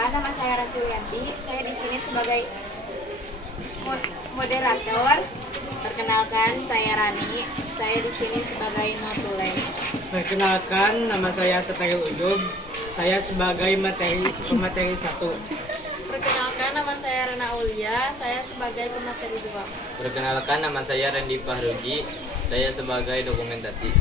Perkenalkan, nama saya Ratu Yanti. Saya di sini sebagai moderator. Perkenalkan, saya Rani. Saya di sini sebagai notulen. Perkenalkan, nama saya Setari Ujub. Saya sebagai pemateri 1. Perkenalkan, nama saya Rena Aulia. Saya sebagai pemateri 2. Perkenalkan, nama saya Randy Fahruji. Saya sebagai dokumentasi.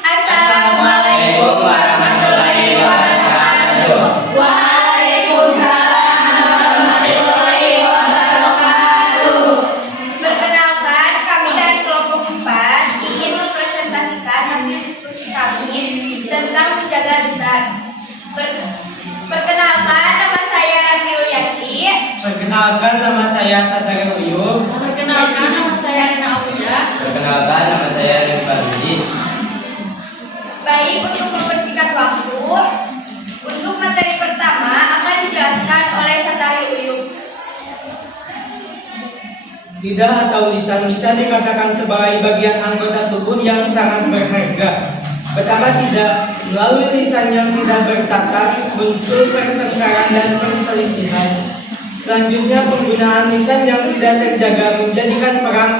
Assalamualaikum warahmatullahi wabarakatuh. Waalaikumsalam warahmatullahi wabarakatuh. Perkenalkan, kami dari kelompok 4 ingin mempresentasikan hasil diskusi kami tentang menjaga lisan. Perkenalkan, nama saya Rani Uliati. Perkenalkan, nama saya Setari Ujub. Perkenalkan, nama saya Rena Aulia. Perkenalkan, nama saya Randy Fahruji. Baik, untuk mempersingkat waktu, untuk materi pertama akan dijelaskan oleh Setari Uyup. Lidah atau lisan bisa dikatakan sebagai bagian anggota tubuh yang sangat berharga. Pertama, tidak melalui lisan yang tidak bertata muncul pertengkaran dan perselisihan. Selanjutnya, penggunaan lisan yang tidak terjaga menjadikan perang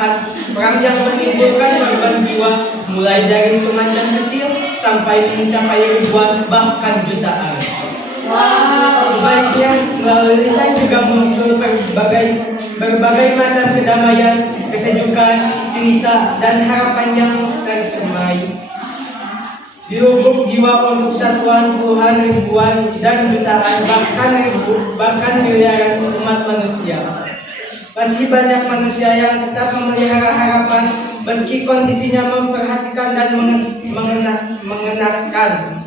yang menimbulkan korban jiwa, mulai dari teman yang kecil sampai mencapai ribuan bahkan jutaan. Sebaliknya, melalui lisan juga muncul berbagai macam kedamaian, kesejukan, cinta, dan harapan yang tersemai. Dirubuk jiwa untuk satuan puluhan ribuan dan jutaan bahkan miliaran umat manusia. Masih banyak manusia yang tetap memelihara harapan meski kondisinya memperhatikan dan mengenaskan,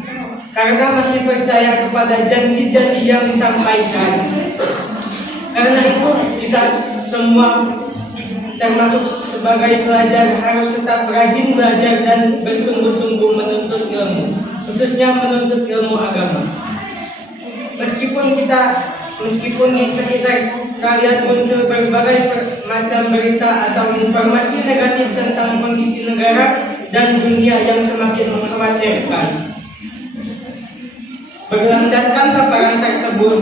karena masih percaya kepada janji-janji yang disampaikan. Karena itu kita semua termasuk sebagai pelajar harus tetap rajin belajar dan bersungguh-sungguh menuntut ilmu, khususnya menuntut ilmu agama. Meskipun di sekitar kalian muncul berbagai macam berita atau informasi negatif tentang kondisi negara dan dunia yang semakin mengkhawatirkan. Berlandaskan paparan tersebut,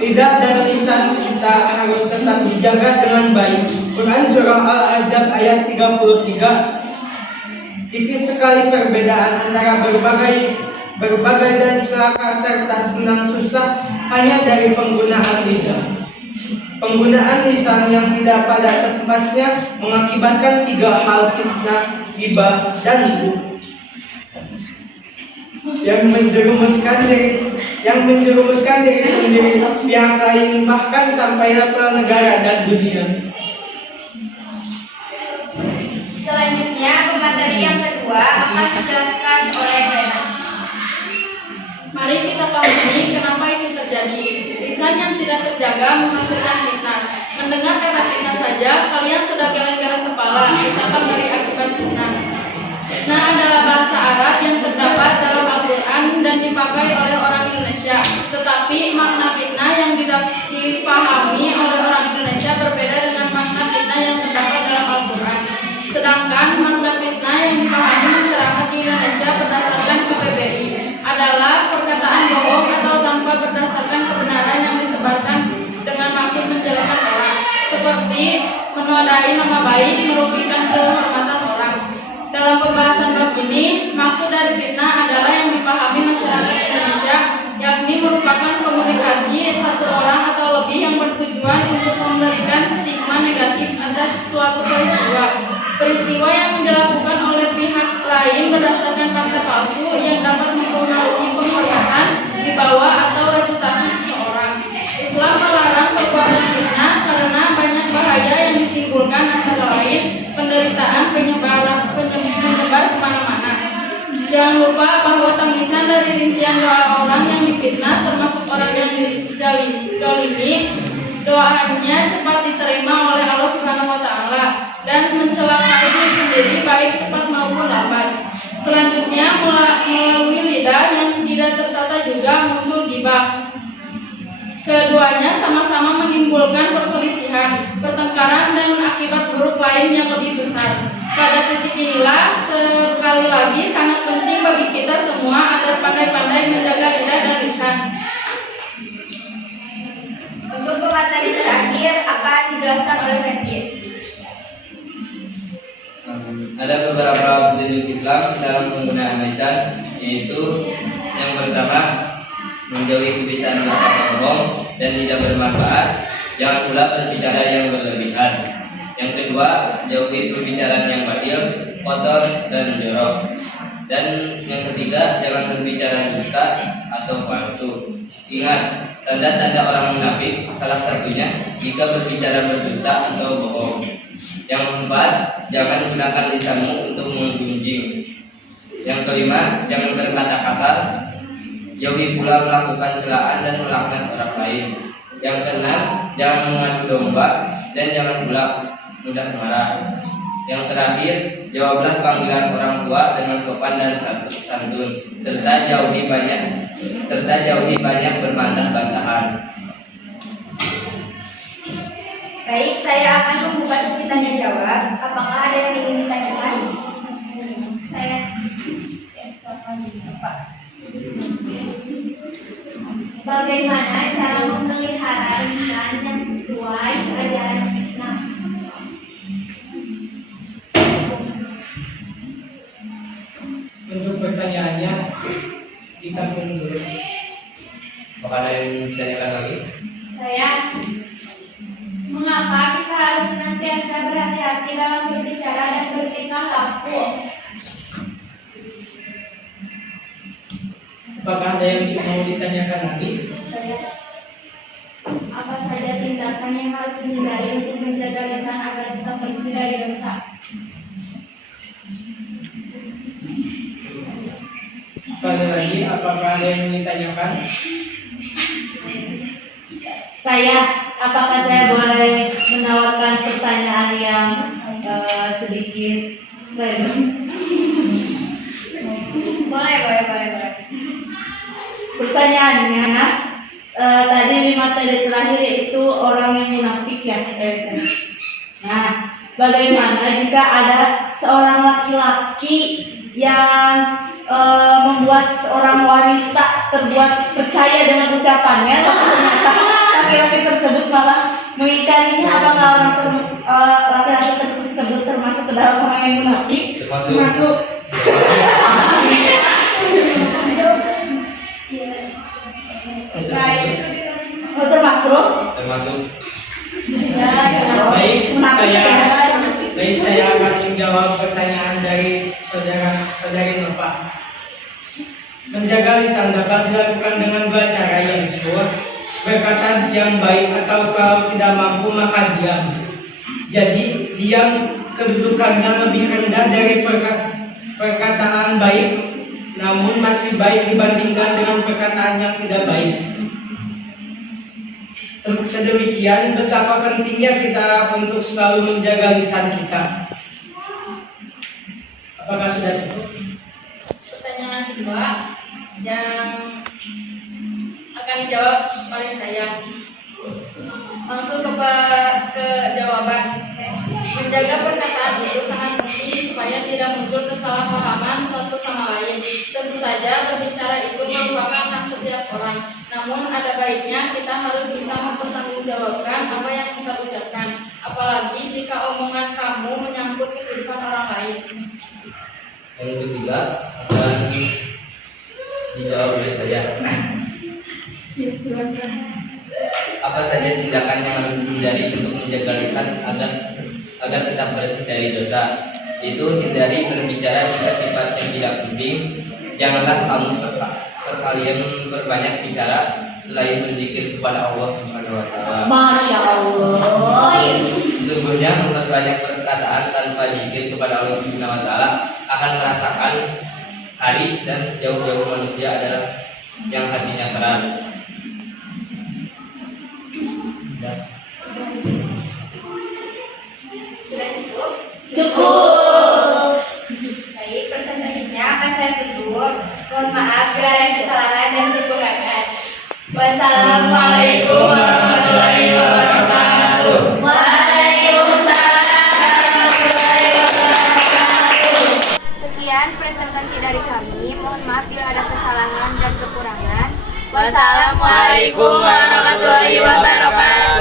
lidah dan lisan kita harus tetap dijaga dengan baik. Quran Surah Al-Ahzab ayat 33. Tipis sekali perbedaan antara berbagai dan celaka serta senang susah hanya dari penggunaan lidah. Penggunaan lisan yang tidak pada tempatnya mengakibatkan 3 hal: fitnah, ghibah, dan buruk yang menjerumuskan diri sendiri, pihak lain, bahkan sampai level negara dan dunia. Selanjutnya, pemateri yang kedua akan dijelaskan oleh Rena. Mari kita pahami kenapa itu terjadi. Lisan yang tidak terjaga menghasilkan fitnah. Mendengar kata fitnah saja, kalian sudah geleng-geleng kepala. Betapa ngeri akibat fitnah. Fitnah adalah bahasa Arab yang terdapat dalam Al-Quran dan dipakai oleh orang Indonesia. Tetapi makna fitnah yang dipahami oleh orang Indonesia berbeda dengan makna fitnah yang terdapat dalam Al-Quran. Sedangkan makna fitnah yang dipahami masyarakat di Indonesia berdasarkan KBBI adalah perkataan bohong atau tanpa berdasarkan kebenaran yang disebarkan dengan maksud menjelekkan orang, seperti menodai nama baik, merugikan kehormatan orang. Dalam pembahasan bab ini, maksud dari fitnah adalah yang dipahami masyarakat Indonesia, yakni merupakan komunikasi satu orang atau lebih yang bertujuan untuk memberikan stigma negatif atas suatu peristiwa yang dilakukan oleh pihak lain berdasarkan fakta palsu yang dapat mempengaruhi penghormatan, wibawa atau reputasi seseorang. Islam melarang perbuatan fitnah karena banyak bahaya yang ditimbulkan, antara lain penderitaan menyebar kemana-mana. Jangan lupa bahwa tangisan dari rincian doa orang yang difitnah, termasuk orang yang dizalimi, doanya cepat diterima oleh Allah Subhanahu wa Ta'ala dan mencelakai diri sendiri baik cepat maupun lambat. Selanjutnya, melalui lidah yang tidak tertata juga muncul ghibah. Keduanya sama-sama menimbulkan perselisihan, pertengkaran, dan akibat buruk lain yang lebih besar. Pada titik inilah, sekali lagi sangat penting bagi kita semua agar pandai-pandai menjaga lidah dan lisan. Ada beberapa petunjuk Islam dalam penggunaan lisan, yaitu yang pertama, menjauhi pembicaraan berkata bohong dan tidak bermanfaat. Jangan pula berbicara yang berlebihan. Yang kedua, jauhi pembicaraan yang batil, kotor, dan jorok. Dan yang ketiga, jangan berbicara dusta atau palsu. Ingat, tanda-tanda orang munafik salah satunya jika berbicara berdusta atau bohong. Yang keempat, jangan gunakan lisanmu untuk menggunjing. Yang kelima, jangan berkata kasar. Jauhi pula melakukan celaan dan melaknat orang lain. Yang keenam, jangan mengadu domba dan jangan pula mudah marah. Yang terakhir, jawablah panggilan orang tua dengan sopan dan santun, serta jauhi banyak berbantah-bantahan. Baik, saya akan membuka sesi tanya jawab. Apakah ada yang ingin ditanyakan? Saya. Ya, silakan Pak. Bagaimana cara memelihara lisan yang sesuai ajaran Islam? Untuk pertanyaannya kita tunggu. Apakah ada yang ditanyakan lagi? Saya. Mengapa kita harus senantiasa berhati-hati dalam berbicara dan bertingkah laku? Apakah ada yang mau ditanyakan lagi? Saya. Apa saja tindakan yang harus dihindari untuk menjaga lisan agar tetap bersih dari dosa? Sekali lagi, apakah ada yang ditanyakan? Apakah saya boleh menawarkan pertanyaan yang sedikit random? Boleh. Pertanyaannya, tadi 5 tadi terakhir yaitu orang yang munafik ya. Nah, bagaimana jika ada seorang laki-laki yang membuat seorang wanita terbuat percaya dengan ucapannya, tapi ternyata laki-laki tersebut malah mengingkarinya? Apakah laki-laki tersebut termasuk ke dalam orang yang munafik? Termasuk. Oh, termasuk. Baik, saya akan menjawab pertanyaan dari saudari Nova. Menjaga lisan dapat dilakukan dengan dua cara, yaitu berkata yang baik atau kalau tidak mampu maka diam. Jadi diam kedudukannya lebih rendah dari perkataan baik, namun masih baik dibandingkan dengan perkataan yang tidak baik. Sedemikian betapa pentingnya kita untuk selalu menjaga lisan kita. Apakah sudah cukup? Pertanyaan kedua yang akan dijawab oleh saya. Langsung ke jawaban. Menjaga perkataan itu sangat penting supaya tidak muncul kesalahpahaman suatu sama lain. Tentu saja berbicara itu merupakan hak setiap orang. Namun ada baiknya kita harus bisa mempertanggungjawabkan apa yang kita ucapkan. Apalagi jika omongan kamu menyangkut kehidupan orang lain. Yang ketiga akan dijawab oleh saya. Apa saja tindakan yang harus dihindari untuk menjaga lisan agar tetap bersih dari dosa? Itu hindari berbicara jika sifatnya tidak penting. Janganlah kamu sekalian berbanyak bicara selain berzikir kepada Allah Subhanahu wa taala. Masya Allah. Sesungguhnya memperbanyak perkataan tanpa zikir kepada Allah Subhanahu wa taala akan merasakan hari dan sejauh-jauh manusia adalah yang hatinya keras. Cukup. Baik, presentasinya akan saya tutup. Mohon maaf bila ada kesalahan dan kekurangan. Wassalamualaikum warahmatullahi wabarakatuh. Waalaikumsalam warahmatullahi wabarakatuh. Sekian presentasi dari kami. Mohon maaf bila ada kesalahan dan kekurangan. Wassalamualaikum warahmatullahi wabarakatuh.